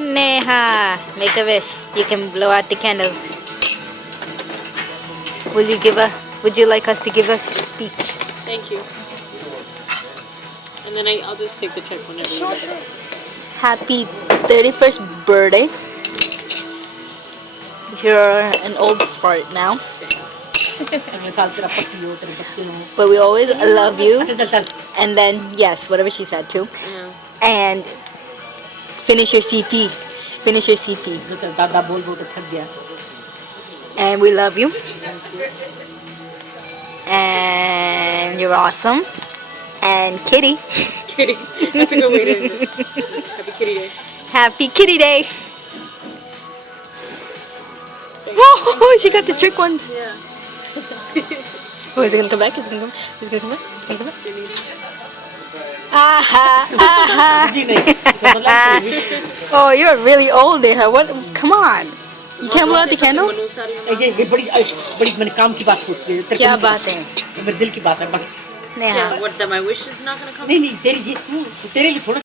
Neha, make a wish. You can blow out the candles. Would you like us to give us a speech? Thank you. And then I'll just take the check whenever. Sure. Happy 31st birthday. You're an old fart now. But we always love you. And then, yes, whatever she said too. Yeah. And finish your CP. Finish your CP. And we love you. And you're awesome. And Kitty. Kitty. That's a good way to Happy Kitty Day. Happy Kitty Day. Oh, she got the trick ones. Yeah. Oh, is it gonna come back? Is it gonna come back? Is it gonna come back? Is it gonna come back? Aha, aha. Oh, you're really old, Neha. What? Come on. You can't blow out the candle? क्या बात है? Neha. Yeah, what, that my wish is not gonna come? नहीं तेरे लिए तू तेरे लिए थोड़ा